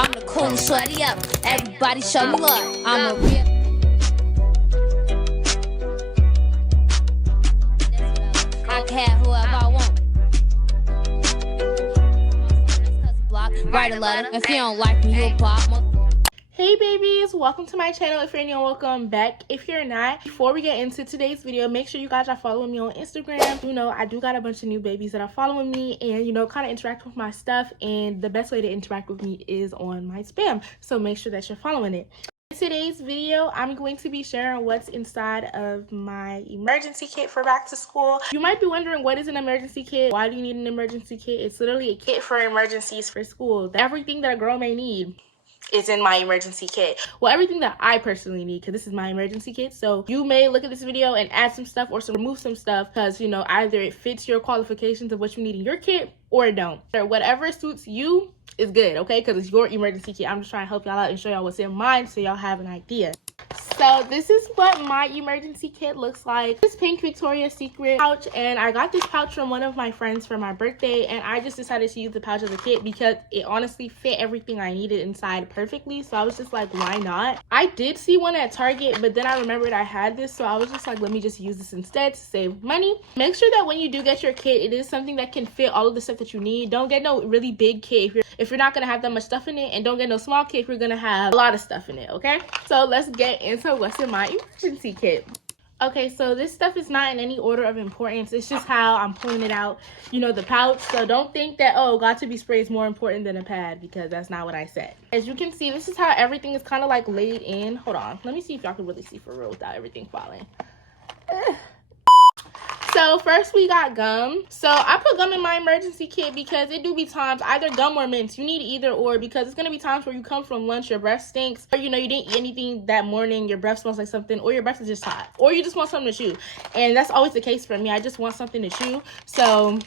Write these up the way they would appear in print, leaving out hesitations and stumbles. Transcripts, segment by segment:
I'm the cool shorty up. Everybody show me love. I'm a real. I can have whoever I want. Write a letter. If you don't like me, you'll pop. Hey babies, welcome to my channel. If you're new, welcome back. If you're not, before we get into today's video, make sure you guys are following me on Instagram. You know, I do got a bunch of new babies that are following me and, you know, kind of interact with my stuff, and the best way to interact with me is on my spam, so make sure that you're following it. In today's video, I'm going to be sharing what's inside of my emergency kit for back to school. You might be wondering, what is an emergency kit? Why do you need an emergency kit? It's literally a kit for emergencies for school. Everything that a girl may need is in my emergency kit. Well, everything that I personally need, because this is my emergency kit. So you may look at this video and add some stuff or remove some stuff, because, you know, either it fits your qualifications of what you need in your kit or it don't. Or whatever suits you is good, okay? Because it's your emergency kit. I'm just trying to help y'all out and show y'all what's in mine so y'all have an idea. So this is what my emergency kit looks like. This pink Victoria's Secret pouch, and I got this pouch from one of my friends for my birthday, and I just decided to use the pouch as a kit because it honestly fit everything I needed inside perfectly. So I was just like, why not? I did see one at Target, but then I remembered I had this, so I was just like, let me just use this instead to save money. Make sure that when you do get your kit, it is something that can fit all of the stuff that you need. Don't get no really big kit if you're not gonna have that much stuff in it, and don't get no small kit if you're gonna have a lot of stuff in it, okay? So let's get into what's in my emergency kit. Okay, so this stuff is not in any order of importance. It's just how I'm pulling it out. You know, the pouch. So don't think that, oh, got to be spray is more important than a pad, because that's not what I said. As you can see, this is how everything is kind of like laid in. Hold on. Let me see if y'all can really see for real without everything falling. So first we got gum. So I put gum in my emergency kit because it do be times, either gum or mints. You need either or, because it's gonna be times where you come from lunch, your breath stinks, or you know, you didn't eat anything that morning, your breath smells like something, or your breath is just hot, or you just want something to chew. And that's always the case for me. I just want something to chew. So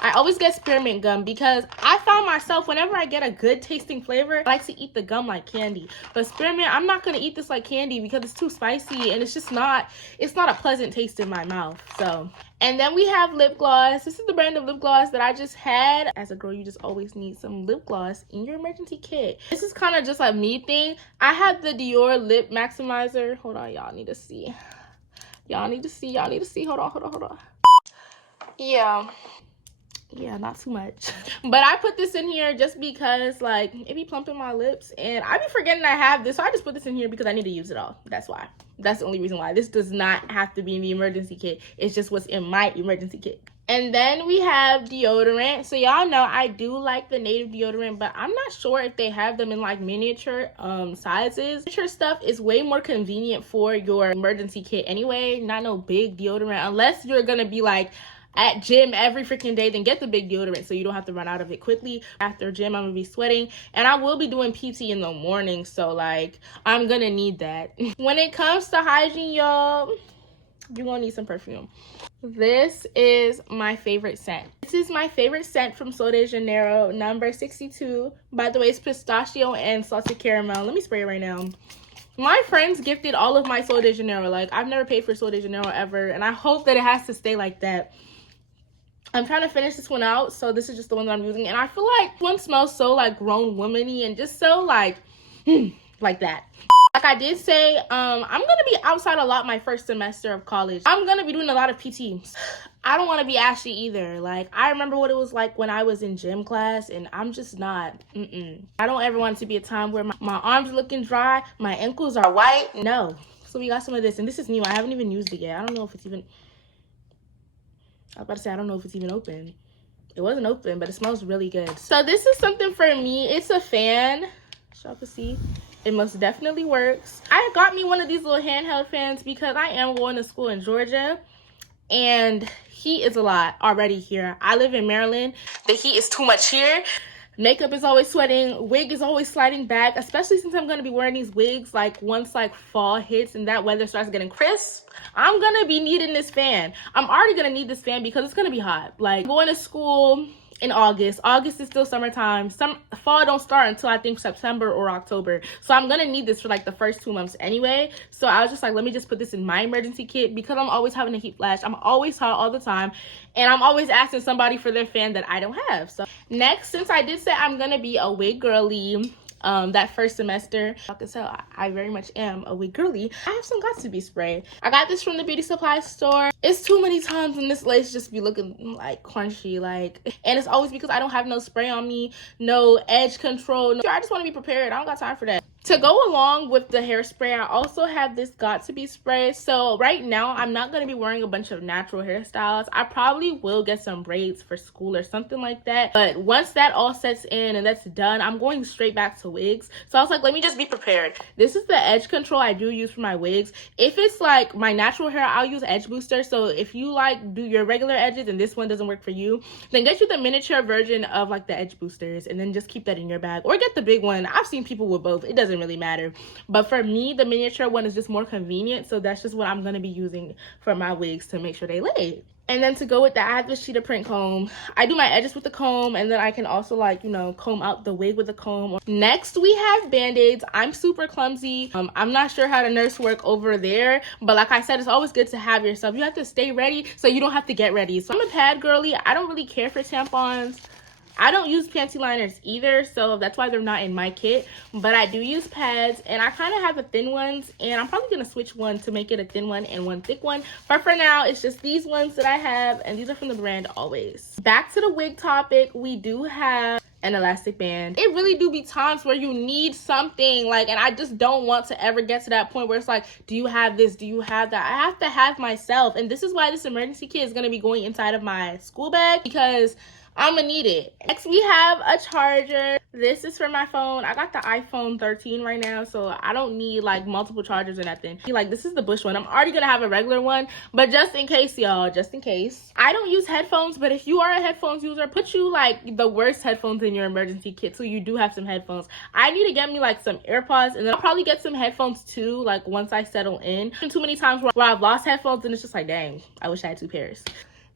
I always get spearmint gum, because I found myself, whenever I get a good tasting flavor, I like to eat the gum like candy. But spearmint, I'm not gonna eat this like candy because it's too spicy, and it's just not, it's not a pleasant taste in my mouth. So, and then we have lip gloss. This is the brand of lip gloss that I just had. As a girl, you just always need some lip gloss in your emergency kit. This is kind of just a me thing. I have the Dior lip maximizer. Hold on, y'all need to see. Y'all need to see. Hold on. Yeah, not too much. But I put this in here just because, like, it be plumping my lips, and I be forgetting I have this, so I just put this in here because I need to use it all. That's why. That's the only reason why. This does not have to be in the emergency kit. It's just what's in my emergency kit. And then we have deodorant. So y'all know I do like the native deodorant, but I'm not sure if they have them in like miniature sizes. Miniature stuff is way more convenient for your emergency kit anyway. Not no big deodorant, unless you're gonna be like at gym every freaking day, then get the big deodorant so you don't have to run out of it quickly. After gym, I'm gonna be sweating, and I will be doing PT in the morning, so like I'm gonna need that. When it comes to hygiene, y'all, you're gonna need some perfume. This is my favorite scent. This is my favorite scent from Sol de Janeiro, number 62. By the way, it's pistachio and salted caramel. Let me spray it right now. My friends gifted all of my Sol de Janeiro. Like, I've never paid for Sol de Janeiro ever, and I hope that it has to stay like that. I'm trying to finish this one out, so this is just the one that I'm using, and I feel like one smells so like grown womany and just so like like that. Like I did say, I'm gonna be outside a lot my first semester of college. I'm gonna be doing a lot of PT. I don't want to be ashy either. Like, I remember what it was like when I was in gym class, and I'm just not. I don't ever want it to be a time where my arms are looking dry, my ankles are white. No. So we got some of this, and this is new. I haven't even used it yet. I don't know if it's even, I was about to say, I don't know if it's even open. It wasn't open, but it smells really good. So this is something for me. It's a fan. Y'all can see. It most definitely works. I got me one of these little handheld fans because I am going to school in Georgia, and heat is a lot already here. I live in Maryland. The heat is too much here. Makeup is always sweating. Wig is always sliding back, especially since I'm going to be wearing these wigs like once like fall hits and that weather starts getting crisp. I'm going to be needing this fan. I'm already going to need this fan because it's going to be hot. Like, going to school, in August. August is still summertime. Fall don't start until I think September or October. So I'm gonna need this for like the first 2 months anyway. So I was just like, let me just put this in my emergency kit because I'm always having a heat flash. I'm always hot all the time. And I'm always asking somebody for their fan that I don't have. So next, since I did say I'm gonna be a wig girly, that first semester, I can tell I very much am a wig girly. I have some got to be spray. I got this from the beauty supply store. It's too many times when this lace just be looking like crunchy, like, and it's always because I don't have no spray on me, no edge control. No, I just want to be prepared. I don't got time for that. To go along with the hairspray, I also have this got to be spray. So right now I'm not going to be wearing a bunch of natural hairstyles. I probably will get some braids for school or something like that, but once that all sets in and that's done, I'm going straight back to wigs. So I was like, let me just be prepared. This is the edge control I do use for my wigs. If it's like my natural hair, I'll use edge booster. So if you like do your regular edges and this one doesn't work for you, then get you the miniature version of like the edge boosters and then just keep that in your bag, or get the big one. I've seen people with both. It doesn't really matter, but for me the miniature one is just more convenient, so that's just what I'm going to be using for my wigs to make sure they lay. And then to go with that, I have this cheetah print comb. I do my edges with the comb, and then I can also, like, you know, comb out the wig with the comb. Next, we have band-aids. I'm super clumsy. I'm not sure how to nurse work over there, but like I said, it's always good to have yourself. You have to stay ready so you don't have to get ready. So I'm a pad girly. I don't really care for tampons. I don't use panty liners either, so that's why they're not in my kit, but I do use pads, and I kind of have the thin ones, and I'm probably going to switch one to make it a thin one and one thick one, but for now, it's just these ones that I have, and these are from the brand Always. Back to the wig topic, we do have an elastic band. It really do be times where you need something, like, and I just don't want to ever get to that point where it's like, do you have this, do you have that? I have to have myself, and this is why this emergency kit is going to be going inside of my school bag, because I'm gonna need it. Next, we have a charger. This is for my phone. I got the iPhone 13 right now, so I don't need like multiple chargers or nothing. Like, this is the Bush one. I'm already gonna have a regular one, but just in case, y'all, just in case. I don't use headphones, but if you are a headphones user, put you like the worst headphones in your emergency kit so you do have some headphones. I need to get me like some AirPods, and then I'll probably get some headphones too, like once I settle in. Too many times where I've lost headphones and it's just like, dang, I wish I had 2 pairs.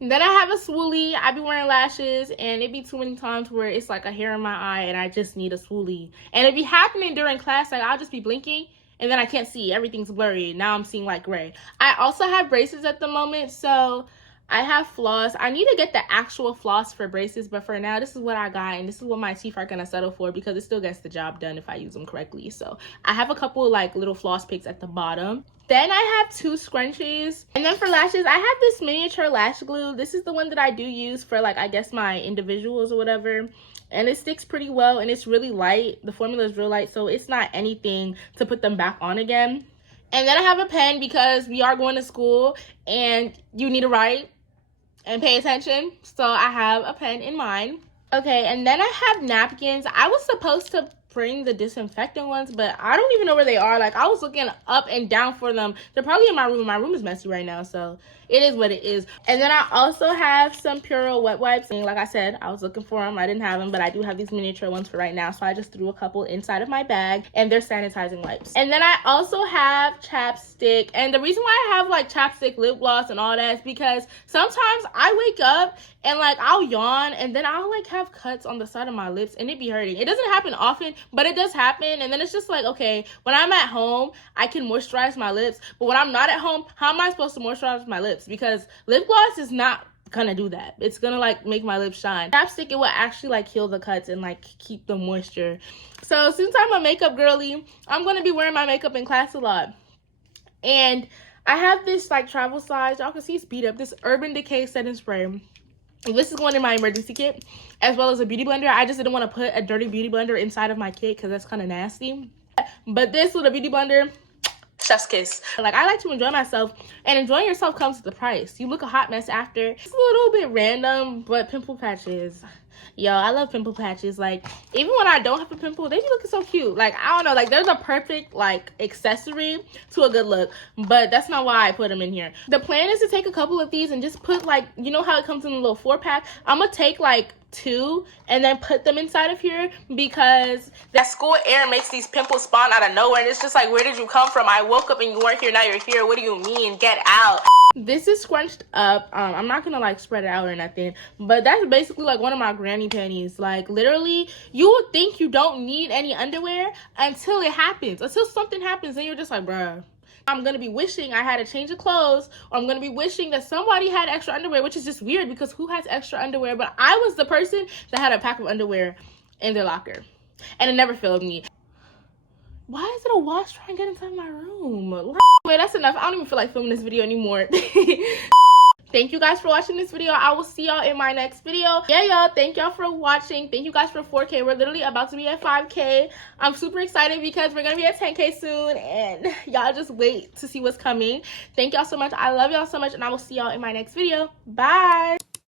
Then I have a swoolie. I be wearing lashes, and it be too many times where it's like a hair in my eye and I just need a swoolie. And it be happening during class, like I'll just be blinking and then I can't see. Everything's blurry. Now I'm seeing like gray. I also have braces at the moment, so I have floss. I need to get the actual floss for braces, but for now, this is what I got, and this is what my teeth are gonna settle for because it still gets the job done if I use them correctly. So I have a couple like little floss picks at the bottom. Then I have 2 scrunchies. And then for lashes, I have this miniature lash glue. This is the one that I do use for like, I guess my individuals or whatever. And it sticks pretty well, and it's really light. The formula is real light, so it's not anything to put them back on again. And then I have a pen because we are going to school and you need to write and pay attention. So I have a pen in mind. Okay, and then I have napkins. I was supposed to bring the disinfectant ones, but I don't even know where they are. Like, I was looking up and down for them. They're probably in my room. My room is messy right now, so it is what it is. And then I also have some Purell wet wipes. And like I said, I was looking for them. I didn't have them, but I do have these miniature ones for right now, so I just threw a couple inside of my bag, and they're sanitizing wipes. And then I also have chapstick. And the reason why I have like chapstick, lip gloss, and all that is because sometimes I wake up and like I'll yawn, and then I'll like have cuts on the side of my lips, and it be hurting. It doesn't happen often, but it does happen. And then it's just like, okay, when I'm at home, I can moisturize my lips, but when I'm not at home, how am I supposed to moisturize my lips? Because lip gloss is not gonna do that. It's gonna like make my lips shine. Chapstick, it will actually like heal the cuts and like keep the moisture. So since I'm a makeup girly, I'm gonna be wearing my makeup in class a lot. And I have this like travel size, y'all can see it's beat up, this Urban Decay setting spray. This is going in my emergency kit, as well as a beauty blender. I just didn't want to put a dirty beauty blender inside of my kit because that's kind of nasty. But this with a beauty blender, chef's kiss. Like, I like to enjoy myself, and enjoying yourself comes with the price. You look a hot mess after. It's a little bit random, but pimple patches. Yo, I love pimple patches. Like, even when I don't have a pimple, they be looking so cute. Like, I don't know, like, there's a perfect like accessory to a good look, but that's not why I put them in here. The plan is to take a couple of these and just put, like, you know how it comes in a little 4-pack? I'm gonna take like 2 and then put them inside of here, because that school air makes these pimples spawn out of nowhere, and it's just like, where did you come from? I woke up and you weren't here, now you're here. What do you mean? Get out. This is scrunched up. I'm not gonna like spread it out or nothing, but that's basically like one of my granny panties. Like literally, you would think you don't need any underwear until it happens, until something happens, and you're just like, bruh. I'm gonna be wishing I had a change of clothes, or I'm gonna be wishing that somebody had extra underwear, which is just weird because who has extra underwear? But I was the person that had a pack of underwear in their locker, and it never failed me. Why is it a wash trying to get inside my room? Wait, that's enough. I don't even feel like filming this video anymore. Thank you guys for watching this video. I will see y'all in my next video. Yeah, y'all. Thank y'all for watching. Thank you guys for 4K. We're literally about to be at 5K. I'm super excited because we're going to be at 10K soon. And y'all just wait to see what's coming. Thank y'all so much. I love y'all so much. And I will see y'all in my next video. Bye.